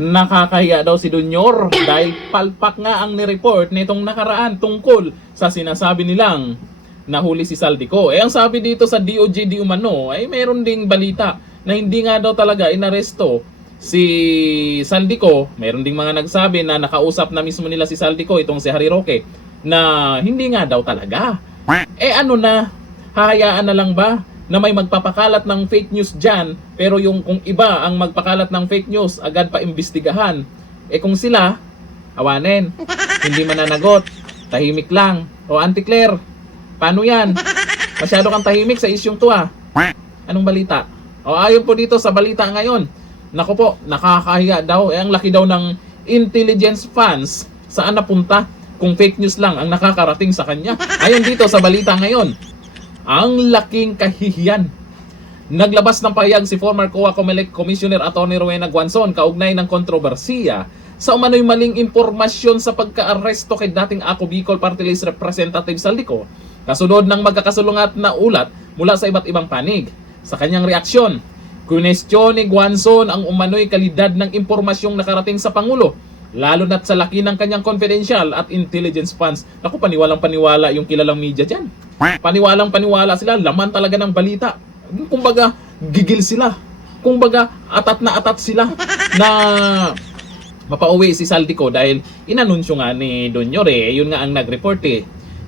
Nakakahiya daw si Dunyor dahil palpak nga ang nireport nitong nakaraan tungkol sa sinasabi nilang nahuli si Saldico. Ang sabi dito sa DOJ di umano ay meron ding balita na hindi nga daw talaga inaresto si Saldico. Meron ding mga nagsabi na nakausap na mismo nila si Saldico, itong si Harry Roque, na hindi nga daw talaga. Ano na, hahayaan na lang ba na may magpapakalat ng fake news dyan, pero yung kung iba ang magpakalat ng fake news, agad pa imbestigahan. Kung sila, awanin, hindi mananagot, tahimik lang. O Auntie Claire, paano yan? Masyado kang tahimik sa isyong to Anong balita? Ayon po dito sa balita ngayon, naku po, nakakahiya daw. Ang laki daw ng intelligence funds, saan napunta kung fake news lang ang nakakarating sa kanya. Ayon dito sa balita ngayon, ang laking kahihiyan. Naglabas ng pahayag si former COA Comelec Commissioner Atty. Rowena Guanzon kaugnay ng kontrobersiya sa umano'y maling impormasyon sa pagka-aresto kay dating Ako Bicol Party List Representative Saldico, kasunod ng magkakasulungat na ulat mula sa iba't ibang panig. Sa kanyang reaksyon, kunestyon ni Guanzon ang umano'y kalidad ng impormasyong nakarating sa Pangulo, lalo na't sa laki ng kanyang confidential at intelligence funds. Naku, paniwalang paniwala yung kilalang media dyan. Paniwalang paniwala sila, laman talaga ng balita. Kumbaga, gigil sila. Kumbaga, atat na atat sila na mapauwi si Saldico dahil inanunsyo nga ni Dunyor yun nga ang nag-report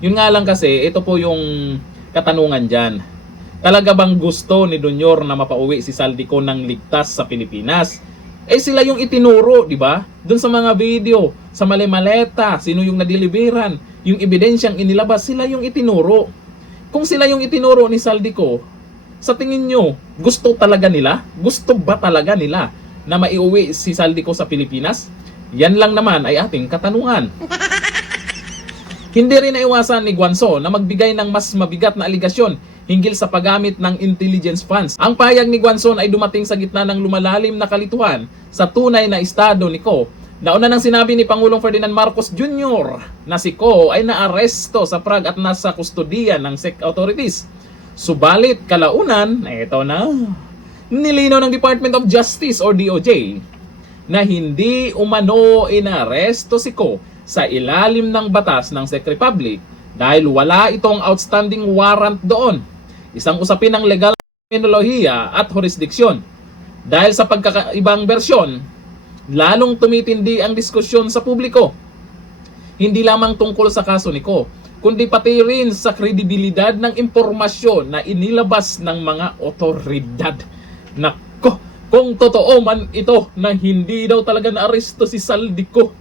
Yun nga lang kasi, ito po yung katanungan dyan. Talaga bang gusto ni Dunyor na mapauwi si Saldico ng ligtas sa Pilipinas? Sila yung itinuro, di ba? Doon sa mga video, sa mali-maleta, sino yung nadeliveran, yung ebidensyang inilabas, sila yung itinuro. Kung sila yung itinuro ni Saldico, sa tingin nyo, gusto talaga nila? Gusto ba talaga nila na maiuwi si Saldico sa Pilipinas? Yan lang naman ay ating katanungan. Hindi rin naiwasan ni Guanzon na magbigay ng mas mabigat na aligasyon hinggil sa paggamit ng intelligence funds. Ang pahayag ni Guanzon ay dumating sa gitna ng lumalalim na kalituhan sa tunay na estado ni Ko. Nauna nang sinabi ni Pangulong Ferdinand Marcos Jr. na si Ko ay naaresto sa Prague at nasa kustodiya ng SEC authorities. Subalit kalaunan, ito na, nilinaw ng Department of Justice or DOJ na hindi umano inaresto si Ko sa ilalim ng batas ng Czech Republic dahil wala itong outstanding warrant doon. Isang usapin ng legal terminolohiya at jurisdiksyon. Dahil sa pagkakaibang bersyon, lalong tumitindi ang diskusyon sa publiko. Hindi lamang tungkol sa kaso ni Ko, kundi pati rin sa kredibilidad ng impormasyon na inilabas ng mga otoridad. Nako, kung totoo man ito na hindi daw talaga naaresto si Saldico,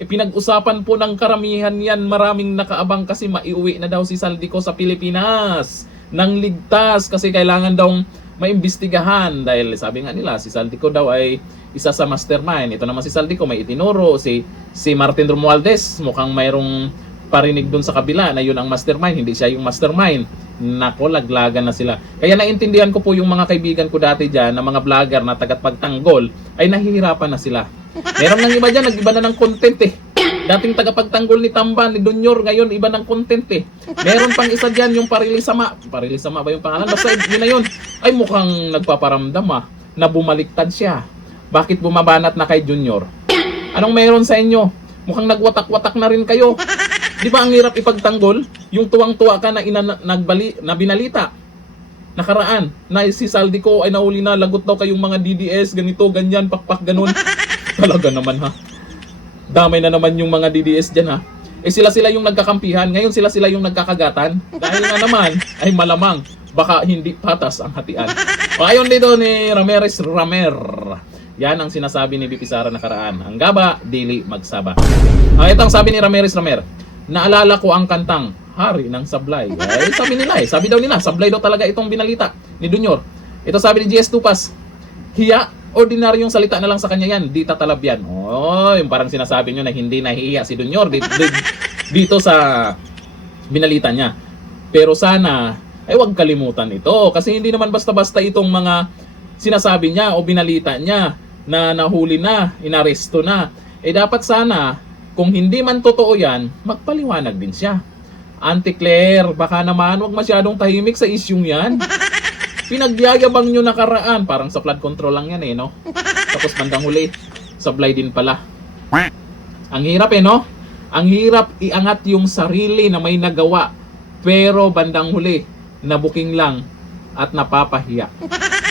pinag-usapan po ng karamihan yan, maraming nakaabang kasi maiuwi na daw si Saldico sa Pilipinas nang ligtas kasi kailangan daw maimbestigahan dahil sabi nga nila si Saldico daw ay isa sa mastermind. Ito naman si Saldico may itinuro, si Martin Romualdez mukhang mayroong parinig dun sa kabila na yun ang mastermind, hindi siya yung mastermind. Nako, laglagan na sila. Kaya naintindihan ko po yung mga kaibigan ko dati dyan na mga vlogger na tagapagtanggol ay nahihirapan na sila. Meron ng iba dyan, nag-iba na ng content Dating tagapagtanggol ni Tamban, ni Dunyor, ngayon iba ng content Meron pang isa dyan, yung Parilisama. Parilisama ba yung pangalan? Basta yun na yun. Ay mukhang nagpaparamdam na bumaliktad siya. Bakit bumabanat na kay Junior? Anong meron sa inyo? Mukhang nagwatak-watak na rin kayo. Di ba ang hirap ipagtanggol? Yung tuwang-tuwa ka na binalita. Nakaraan, na si Saldico ay nauli na, lagot daw kayong mga DDS, ganito, ganyan, pakpak, ganun. Talaga naman Damay na naman yung mga DDS dyan sila yung nagkakampihan, ngayon sila yung nagkakagatan. Dahil nga naman, ay malamang, baka hindi patas ang hatian. Ayon dito ni Ramirez Ramer. Yan ang sinasabi ni BP Sara nakaraan. Ang gaba, dili magsaba. Ito ang sabi ni Ramirez Ramer. Naalala ko ang kantang Hari ng Sablay. Sabi daw nila, sablay daw talaga itong binalita ni Dunyor. Ito sabi ni GS Tupas, hiya, ordinaryong salita na lang sa kanya yan, di tatalab yan. Yung parang sinasabi nyo na hindi nahihiya si Dunyor dito sa binalita niya. Pero sana, ay huwag kalimutan ito. Kasi hindi naman basta-basta itong mga sinasabi niya o binalita niya na nahuli na, inaresto na. Dapat sana, kung hindi man totoo yan, magpaliwanag din siya. Auntie Claire, baka naman huwag masyadong tahimik sa isyung yan. Pinagyayabang nyo nakaraan, parang sa flood control lang yan no? Tapos bandang huli, sablay din pala. Ang hirap no? Ang hirap iangat yung sarili na may nagawa, pero bandang huli, nabuking lang at napapahiya.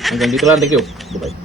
Hanggang dito lang, thank you. Bye-bye.